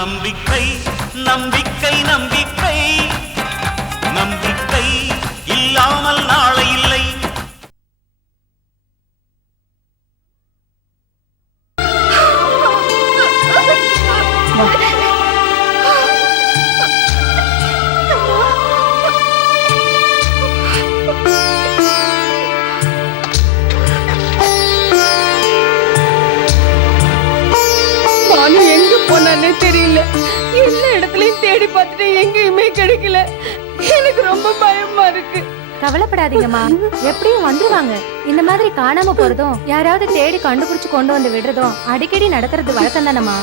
நம்பிக்கை நம்பிக்கை நம்பிக்கை நம்பிக்கை இல்லாமல் நாளை இல்லை. எங்க போனானே தெரியல. எல்லா இடத்துலயும் தேடி பார்த்துட்டு எங்கேயுமே கிடைக்கல. எனக்கு ரொம்ப பயமா இருக்கு. கவலைப்படாதீங்கம்மா, எப்படியும் வந்துருவாங்க. இந்த மாதிரி காணாம போறதும் யாராவது தேடி கண்டுபிடிச்சு கொண்டு வந்து விடுறதும் அடிக்கடி நடக்கிறது வழக்கம் தானம்மா.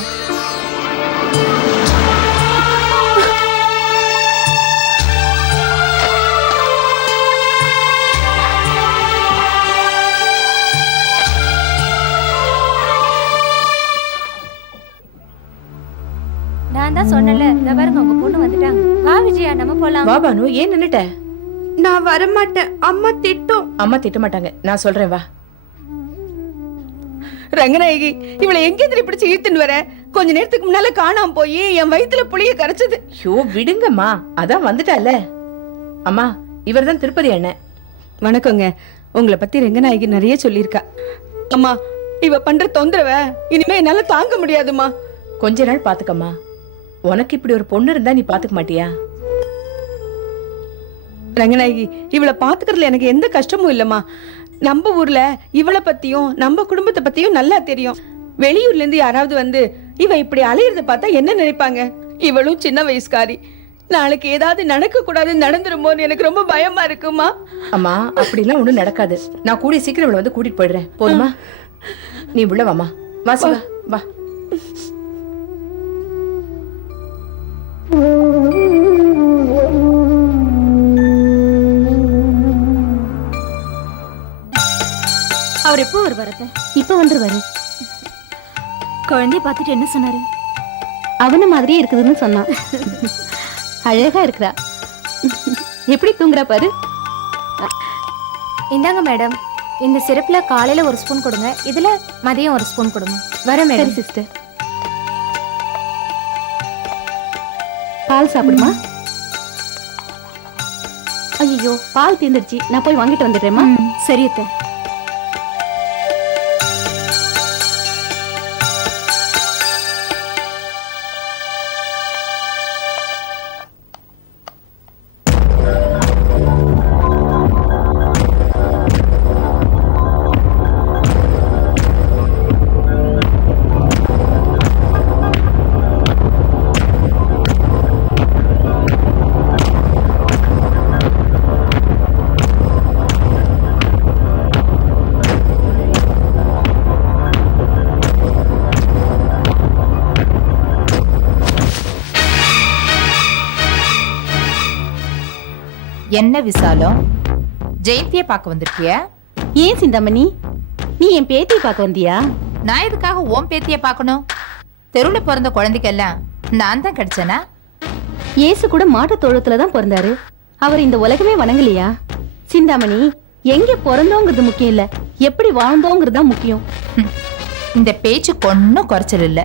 நான் தான் சொன்னல, இந்த பாருங்க உங்க பொண்ணு வந்துட்டாங்க. வா விஜயா, நம்ம போலாம். வா பானு, ஏன் நின்னுட்ட? நான் வர மாட்டேன், அம்மா திட்டும். அம்மா திட்ட மாட்டாங்க, நான் சொல்றேன் வா. ரங்கநாயகி, இவளை எங்க பிடிச்சு இழுத்துன்னு வர? கொஞ்ச நேரத்துக்கு முன்னால காணாம போய் என் வயித்துல புளிய கரைச்சது. ஐயோ விடுங்கம்மா, அதான் வந்துட்டால. அம்மா, இவர்தான் திருப்பதி அண்ணன். வணக்கங்க. உங்களை பத்தி ரங்கநாயகி நிறைய சொல்லியிருக்கா. அம்மா, இவ பண்ற தொந்தரவ இனிமே என்னால தாங்க முடியாதுமா. கொஞ்ச நாள் பாத்துக்கம்மா. உனக்கு இப்படி ஒரு பொண்ணு இருந்தா நீ பாத்துக்க மாட்டியா? ரங்கநாயகி, இவளை பாத்துக்கிறதுல எனக்கு எந்த கஷ்டமும் இல்லம்மா. நம்ம ஊர்ல இவளை பத்தியும் நம்ம குடும்பத்தை பத்தியும் நல்லா தெரியும். வெளியூர்ல இருந்து யாராவது வந்து இவ இப்படி அலையிறத பார்த்தா என்ன நினைப்பாங்க? இவளும் சின்ன வயசுக்காரி. நாளைக்கு ஏதாவது நடக்க கூடாது, நடந்துருமோன்னு எனக்கு ரொம்ப பயமா இருக்குமா. அம்மா, அப்படிலாம் ஒண்ணும் நடக்காது. நான் கூடிய சீக்கிரம் இவளை வந்து கூட்டிட்டு போயிடுறேன். போதுமா? நீ உள்ள வாமா. வா சிவா, வா. அவர் எப்போ வருவாரு? இப்ப வந்துருவாரு. குழந்தைய பார்த்துட்டு என்ன சொன்னாரு? அவன மாதிரியே இருக்குதுன்னு சொன்னான். அழகா இருக்கிறா. எப்படி தூங்குறா பாரு. இந்தாங்க மேடம், இந்த சிரப்ல காலையில ஒரு ஸ்பூன் கொடுங்க, இதுல மதியம் ஒரு ஸ்பூன் கொடுங்க. வர மேடம். சிஸ்டர், பால் சாப்பிடுமா? ஐயோ, பால் தீர்ந்துடுச்சு, நான் போய் வாங்கிட்டு வந்துடுறேம்மா. சரி அத்தை. என்ன விசாலம், ஜெயந்திய பார்க்க வந்திருக்கிய? ஏன் சிந்தாமணி, நீ என் பேத்தியை பார்க்க வந்தியா? நான் எதுக்காக உன் பேத்திய பார்க்கணும்? தெருவுல பிறந்த குழந்தைக்கெல்லாம் நான் தான் கிடைச்சேனா? இயேசு கூட மாட்டு தொழுத்துல தான் பிறந்தாரு. அவர் இந்த உலகமே வணங்கலையா? சிந்தாமணி, எங்க பிறந்தோங்கிறது முக்கியம் இல்ல, எப்படி வாழ்ந்தோங்கிறது தான் முக்கியம். இந்த பேச்சுக்கு ஒன்னும் குறைச்சல் இல்ல.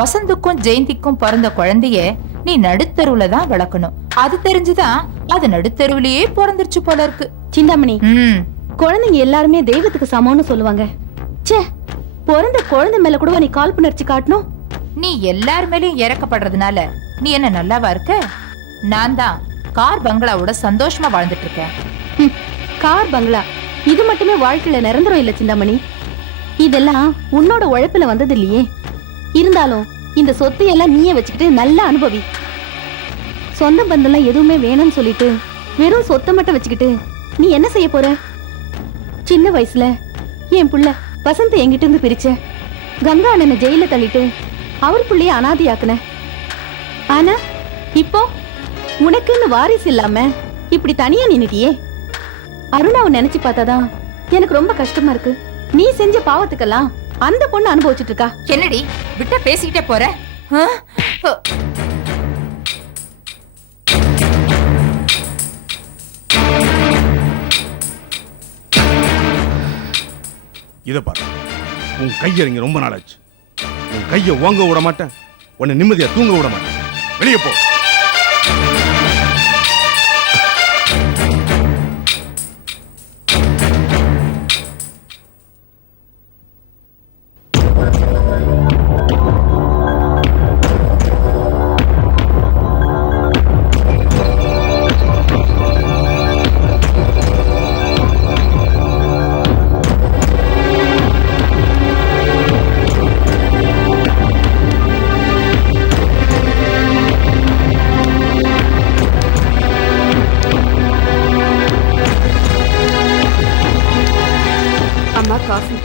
வசந்துக்கும் ஜெயந்திக்கும் பிறந்த குழந்தைய நீ நடுத்தருவுல தான் வளர்க்கணும். அது தெரிஞ்சுதான் அது நடுத்தருவிலேயே பிறந்துருச்சு போல இருக்கு. சிந்தாமணி, குழந்தைங்க எல்லாருமே தெய்வத்துக்கு சமம்னு சொல்லுவாங்க. ச்சே, பிறந்த குழந்தை மேல கூட நீ கால் புணர்ச்சி காட்டணும். நீ எல்லார் மேலயும் இறக்கப்படுறதுனால நீ என்ன நல்லாவா இருக்க? நான் தான் கார் பங்களாவோட சந்தோஷமா வாழ்ந்துட்டு இருக்கேன். கார் பங்களா இது மட்டுமே வாழ்க்கையில நிரந்தரம் இல்ல சிந்தாமணி. இதெல்லாம் உன்னோட உழைப்புல வந்தது இல்லையே. இருந்தாலும் இந்த சொத்து எல்லாம் நீயே வச்சுக்கிட்டு நல்லா அனுபவி. சொந்த பந்தெல்லாம் எதுவுமே வேணும்னு சொல்லிட்டு வெறும் சொத்தை மட்டும் வச்சுக்கிட்டு நீ என்ன செய்ய போற? சின்ன வயசுல என் புள்ள வசந்த் என்கிட்ட இருந்து பிரிச்ச, கங்கா அண்ணனை ஜெயில தள்ளிட்டு அவர் புள்ளைய அனாதையாக்குன. ஆனா இப்போ உனக்குன்னு வாரிசு இல்லாம இப்படி தனியா நின்னுட்டியே. அருணாவை நினைச்சு பார்த்தாதான் எனக்கு ரொம்ப கஷ்டமா இருக்கு. நீ செஞ்ச பாவத்துக்கெல்லாம் அந்த பொண்ணு அனுபவிச்சுட்டு இருக்கா. என்னடி விட்டா பேசிக்கிட்டே போற? இதை பாரு, உன் கையை இங்க ரொம்ப நாளாச்சு. உன் கையை வாங்க விட மாட்டேன். உன்னை நிம்மதியா தூங்க விட மாட்டேன். வெளியே போ. அம்மா காஃபி.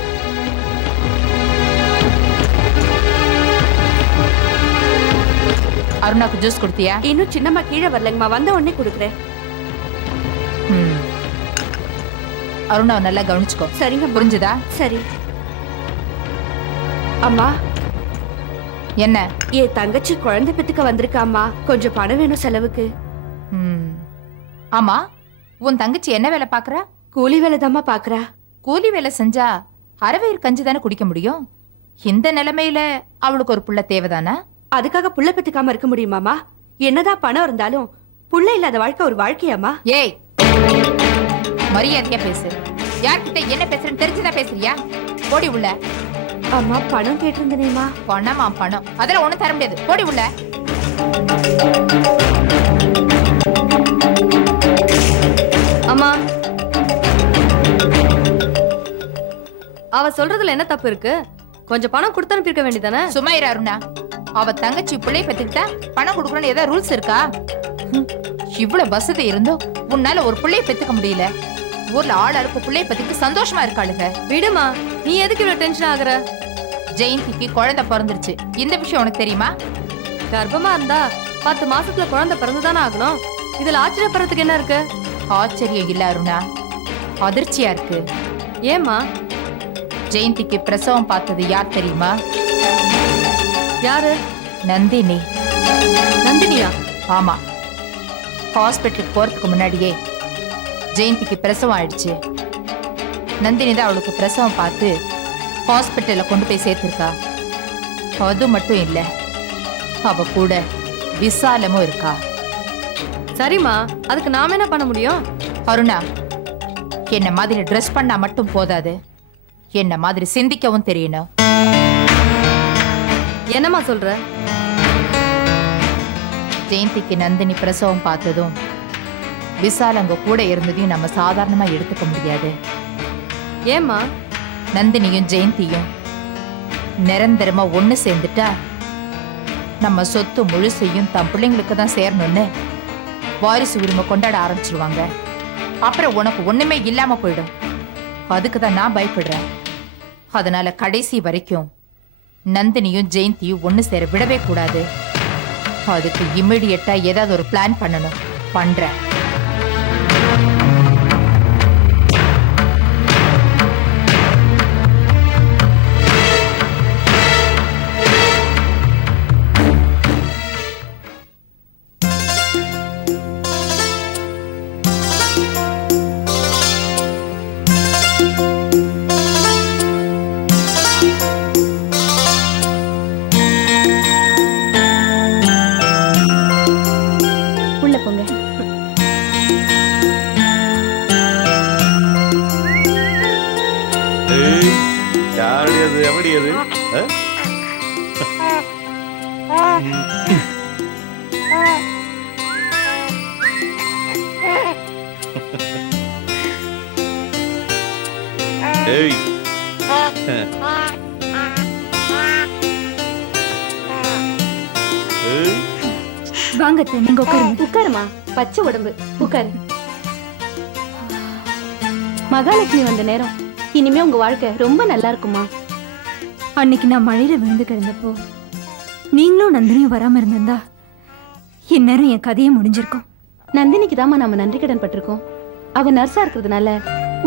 அருணாக்கு ஜூஸ் கொடுத்தியா? இன்னும் சின்னம்மா கீழே வரலங்கம்மா, வந்த உடனே கொடுக்குறேன். அருணாவை நல்லா கவனிச்சுக்கோ. சரிங்க, புரிஞ்சுதா? சரி. அம்மா, என்ன? என் தங்கச்சி குழந்தை பெத்துக்க வந்திருக்காம்மா, கொஞ்சம் பணம் வேணும் செலவுக்கு. ஆமா, உன் தங்கச்சி என்ன வேலை பாக்குறா? கூலி வேலை தாம்மா பாக்குறா. கூலி வேலை செஞ்சா அரவையர் கஞ்சி தானே குடிக்க முடியும். இந்த நிலைமையில அவளுக்கு ஒரு புள்ள தேவைதானா? அதுக்காக புள்ள பெத்துக்காம இருக்க முடியுமாமா? என்னதான் பணம் இருந்தாலும் புள்ள இல்லாத வாழ்க்கை ஒரு வாழ்க்கையாமா? ஏய், மரியாதையா பேசு. யார்கிட்ட என்ன பேசுறேன்னு தெரிஞ்சுதான் பேசுறியா? போடி உள்ள. அம்மா, பணம் கேட்டிருந்தேனேமா. பணமா? பணம் அதெல்லாம் ஒண்ணும் தர முடியாது. போடி உள்ள. அம்மா, அவ சொல்றதுல என்ன தப்பு இருக்கு? கொஞ்சம் பணம் கொடுத்து அனுப்பியிருக்க வேண்டியதானே? சும்மா இரு அருணா. அவ தங்கச்சி பிள்ளைய பெத்துக்கிட்டா பணம் கொடுக்கணும்னு ஏதாவது ரூல்ஸ் இருக்கா? இவ்வளவு வசதி இருந்தோ உன்னால ஒரு பிள்ளைய பெத்துக்க முடியல. ஊர்ல ஆளாருக்கு பிள்ளைய பெத்துக்கிட்டு சந்தோஷமா இருக்காளுங்க. விடுமா, நீ எதுக்கு இவ்வளவு டென்ஷன் ஆகுற? ஜெயந்திக்கு குழந்தை பிறந்துருச்சு. இந்த விஷயம் உனக்கு தெரியுமா? கர்ப்பமா இருந்தா 10 மாசத்துல குழந்தை பிறந்துதானே ஆகணும். இதுல ஆச்சரியப்படுறதுக்கு என்ன இருக்கு? ஆச்சரியம் இல்ல அருணா, அதிர்ச்சியா இருக்கு. ஏமா? ஜெயந்திக்கு பிரசவம் பார்த்தது யார் தெரியுமா? யாரு? நந்தினி. நந்தினியா? ஆமா, ஹாஸ்பிட்டலுக்கு போறதுக்கு முன்னாடியே ஜெயந்திக்கு பிரசவம் ஆயிடுச்சு. நந்தினி தான் அவளுக்கு பிரசவம் பார்த்து ஹாஸ்பிட்டல்ல கொண்டு போய் சேர்த்திருக்கா. அது மட்டும் இல்ல, அவ கூட விசாலமும் இருக்கா. சரிம்மா, அதுக்கு நாம என்ன பண்ண முடியும்? அருணா, என்ன மாதிரி ட்ரெஸ் பண்ணா மட்டும் போதாது, என்ன மாதிரி சிந்திக்கவும் தெரியணும். என்னம்மா சொல்ற? ஜெயந்திக்கு நந்தினி பிரசவம் பார்த்ததும் விசால் அங்க கூட இருந்ததையும் நம்ம சாதாரணமா எடுத்துக்க முடியாது. ஏம்மா? நந்தினியும் ஜெயந்தியும் நிரந்தரமா ஒண்ணு சேர்ந்துட்டா நம்ம சொத்து முழுசையும் தம் பிள்ளைங்களுக்கு தான் சேரணும்னு வாரிசு உரிமை கொண்டாட ஆரம்பிச்சிருவாங்க. அப்புறம் உனக்கு ஒண்ணுமே இல்லாம போயிடும். அதுக்கு தான் நான் பயப்படுறேன். அதனால கடைசி வரைக்கும் நந்தினியும் ஜெயந்தியும் ஒண்ணு சேர விடவே கூடாது. அதுக்கு இம்மிடியட்டா ஏதாவது ஒரு பிளான் பண்ணணும். பண்றேன். உள்ள போங்க. யாருடையது? எப்படியது? ஏய், வாங்க, நீங்க உட்காருங்க. உட்காருமா, பச்சை உடம்பு, உட்காரு. மகாலட்சுமி வந்த நேரம். இனிமே உங்க வாழ்க்கை ரொம்ப நல்லா இருக்குமா. அன்னைக்கு நான் மழையில விழுந்து கிடந்தப்போ நீங்களும் நந்தினியும் வராம இருந்திருந்தா இந்நேரம் என் கதையே முடிஞ்சிருக்கும். நந்தினிக்கு தாமா நாம நன்றி கடன் பட்டிருக்கோம். அவ நர்ஸா இருக்கிறதுனால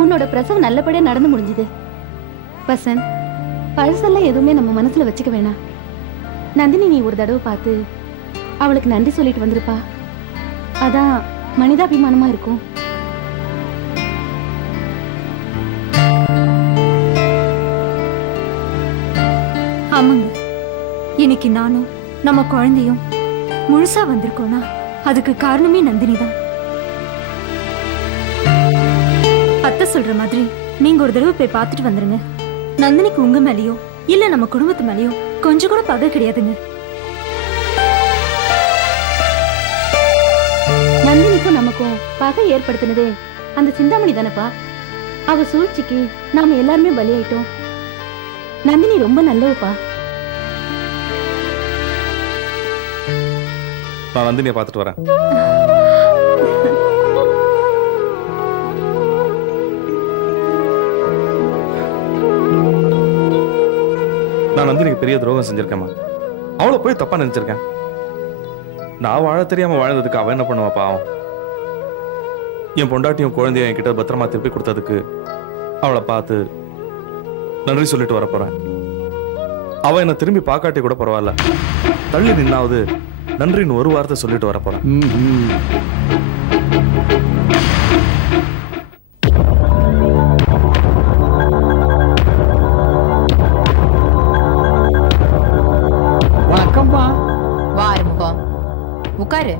உன்னோட பிரசவம் நல்லபடியா நடந்து முடிஞ்சது. வசந்த், பழசெல்லாம் எதுவுமே நம்ம மனசுல வச்சுக்க வேணாம். நந்தினி நீ ஒரு தடவை பார்த்து அவளுக்கு நன்றி சொல்லிட்டு வந்திருப்பா. அதான் மனிதாபிமானமா இருக்கும். ஆமாங்க, இன்னைக்கு நானும் நம்ம குழந்தையும் முழுசா வந்திருக்கோம்னா அதுக்கு காரணமே நந்தினி தான். அத்தை சொல்ற மாதிரி நீங்க ஒரு தடவை போய் பார்த்துட்டு வந்துருங்க. நந்தினிக்கு உங்க மேலயோ இல்ல நம்ம குடும்பத்து மேலயோ கொஞ்சம் கூட பகை கிடையாதுங்க. நந்தினிக்கும் நமக்கும் பகை ஏற்படுத்தினதே அந்த சிந்தாமணி தானப்பா. அவ சூழ்ச்சிக்கு நாம எல்லாருமே பலியாயிட்டோம். நந்தினி ரொம்ப நல்லவப்பா. நான் நந்தினியை பார்த்துட்டு வரேன். நான் நந்தினிக்கு பெரிய துரோகம் செஞ்சிருக்கேம்மா. அவளை போய் தப்பா நினைச்சிருக்கேன். நான் வாழ தெரியாம வாழ்ந்ததுக்கு அவ என்ன பண்ணுவா பாவம். என் பொண்டாட்டியும் குழந்தையும் என்கிட்ட பத்திரமா திருப்பி கொடுத்ததுக்கு அவளை பார்த்து நன்றி சொல்லிட்டு வர போறேன். அவ என்ன திரும்பி பார்க்காட்டி கூட பரவாயில்ல, தள்ளி நின்னாவது நன்றின்னு ஒரு வார்த்தை சொல்லிட்டு வர போறேன். வணக்கம்மா. வா ஆறுமுகம், உட்காரு.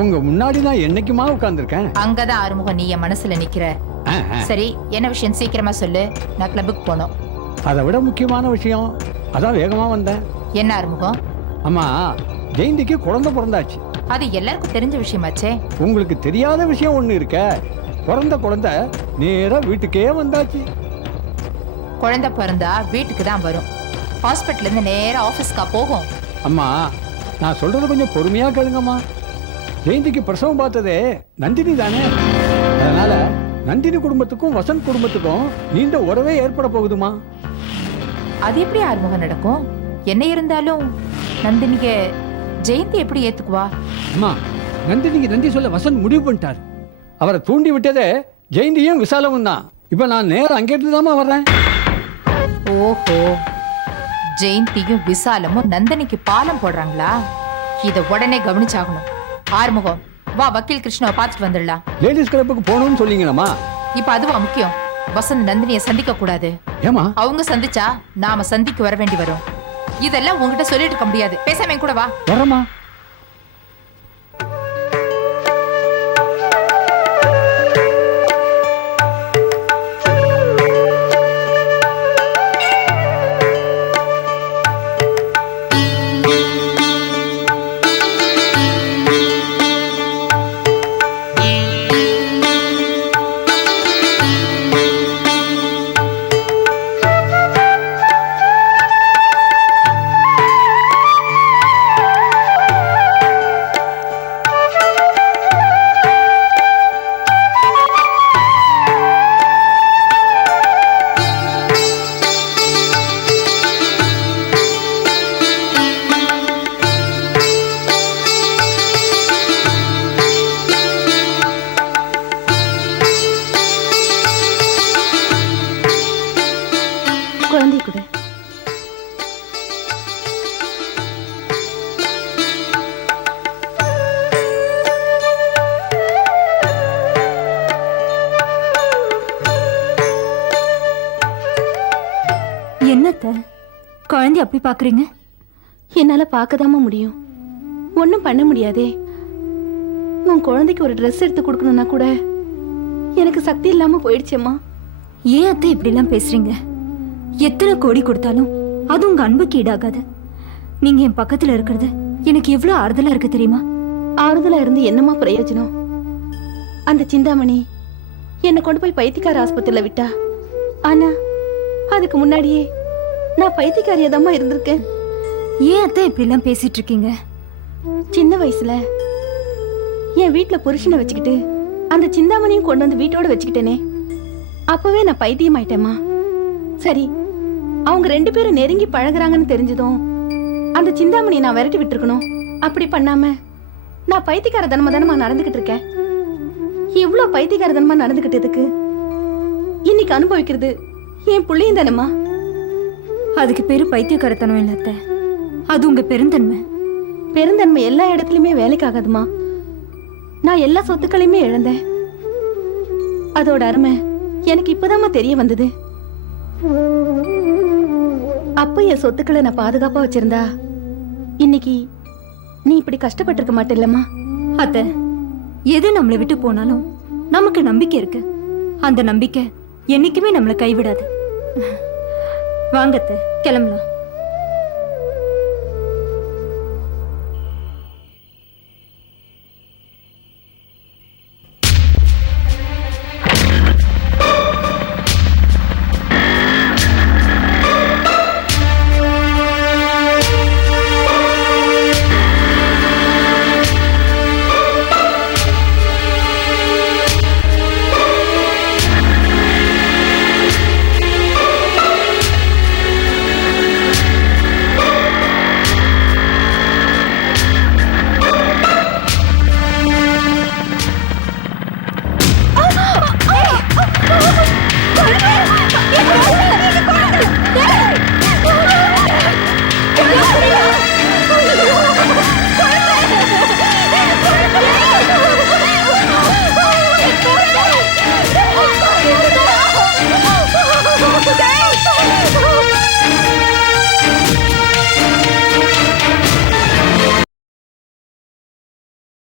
உங்க முன்னாடி நான் என்னைக்குமா உட்கார்ந்திருக்கேன். அங்கதான் ஆறுமுகம் நீ என் மனசுல நிக்கிற. சரி, என்ன விஷயம் சீக்கிரமா சொல்லு. நான் கிளப்புக்கு போனோம். அதை விட முக்கியமான விஷயம், அதான் வேகமா வந்தேன். என்ன ஆறுமுகம்? அம்மா, ஜெயந்திக்கு குழந்தை பிறந்தாச்சு. அது எல்லாருக்கும் தெரிஞ்ச விஷயமாச்சே. உங்களுக்கு தெரியாத விஷயம் ஒண்ணு இருக்க. பிறந்த குழந்தை நேரா வீட்டுக்கே வந்தாச்சு. குழந்தை பிறந்தா வீட்டுக்கு தான் வரும். ஹாஸ்பிட்டல்ல இருந்து நேரா ஆபீஸ்க்கா போகும்? அம்மா, நான் சொல்றது கொஞ்சம் பொறுமையா கேளுங்கம்மா. ஜெயந்திக்கு பிரசவம் பார்த்ததே நந்தினி தானே. அதனால நந்தினி குடும்பத்துக்கும் வசந்த் குடும்பத்துக்கும் நீண்ட உறவே ஏற்பட போகுதுமா. அது எப்படி ஆறுமுகம் நடக்கும்? என்ன இருந்தாலும் நந்தினிக்கு ஜெயந்தி எப்படி ஏத்துக்குவா? அம்மா, நந்தினிக்கு நன்றி சொல்ல வசந்த் முடிவு பண்ணிட்டார். அவரை தூண்டி விட்டதே ஜெயந்தியும் விசாலமும் தான். இப்ப நான் நேரம் அங்கிருந்து தாமா வர்றேன். ஓஹோ, ஜெயந்தியும் விசாலமும் நந்தினிக்கு பாலம் போடுறாங்களா? இத உடனே கவனிச்சாகணும். ஆறுமுகம், வா வக்கீல் கிருஷ்ணாவை பார்த்துட்டு வந்துடலாம். லேடிஸ் கிளப்புக்கு போகணும்னு சொன்னீங்களா? இப்ப அதுவா முக்கியம்? வசந்த் நந்தினியை சந்திக்க கூடாது. ஏமா? அவங்க சந்திச்சா நாம சந்திக்க வர வேண்டி வரும். இதெல்லாம் உங்ககிட்ட சொல்லிட்டு இருக்க முடியாது. பேசாம என் கூட வா. வரமா? குழந்தை கூட என்னத்த குழந்தை அப்படி பாக்குறீங்க? என்னால பார்க்கதாம முடியும். ஒன்னும் பண்ண முடியாதே. உன் குழந்தைக்கு ஒரு ட்ரெஸ் எடுத்து கொடுக்கணும்னா கூட எனக்கு சக்தி இல்லாம போயிடுச்சேம்மா. ஏன் அத்தை இப்படி எல்லாம் பேசுறீங்க? எத்தனை கோடி கொடுத்தாலும் அது உங்க அன்புக்கு ஈடாகாது. நீங்க என் பக்கத்துல இருக்கிறது எனக்கு எவ்வளவு ஆறுதலா இருக்கு தெரியுமா? ஆறுதலா இருந்து என்னமா பிரயோஜனம்? அந்த சிந்தாமணி என்னை கொண்டு போய் பைத்தியக்கார ஆஸ்பத்திரியில விட்டா. ஆனா அதுக்கு முன்னாடியே நான் பைத்தியக்காரியாதாம்மா இருந்திருக்கேன். ஏன் அத்தை இப்படி எல்லாம் பேசிட்டு இருக்கீங்க? சின்ன வயசுல என் வீட்டுல புருஷனை வச்சுக்கிட்டு அந்த சிந்தாமணியும் கொண்டு வந்து வீட்டோட வச்சுக்கிட்டேனே, அப்பவே நான் பைத்தியம் ஆயிட்டேம்மா. சரி, அவங்க 2 பேரும் நெருங்கி பழகுறாங்கன்னு தெரிஞ்சதும் அந்த சிந்தாமணியை நான் விரட்டி விட்டுருக்கணும். அப்படி பண்ணாம நான் பைத்தியக்காரத்தனமா தானமா நடந்துகிட்டு இருக்கேன். இவ்வளவு பைத்தியக்காரத்தனமா நடந்துகிட்டதுக்கு இன்னைக்கு அனுபவிக்கிறது என் பிள்ளையும் தானேம்மா. அதுக்கு பேரு பைத்தியக்காரத்தனம் இல்ல அத்தை, அது உங்க பெருந்தன்மை. பெருந்தன்மை எல்லா இடத்துலயுமே வேலைக்கு ஆகாதுமா. நான் எல்லா சொத்துக்களையுமே இழந்தேன். அதோட அருமை எனக்கு இப்பதாம்மா தெரிய வந்தது. அப்ப என் சொத்துக்களை நான் பாதுகாப்பா வச்சிருந்தா இன்னைக்கு நீ இப்படி கஷ்டப்பட்டிருக்க மாட்டேல்லம்மா. அத்தை, எது நம்மளை விட்டு போனாலும் நமக்கு நம்பிக்கை இருக்கு. அந்த நம்பிக்கை என்னைக்குமே நம்மளை கைவிடாது. வாங்க அத்தை, கிளம்பலாம்.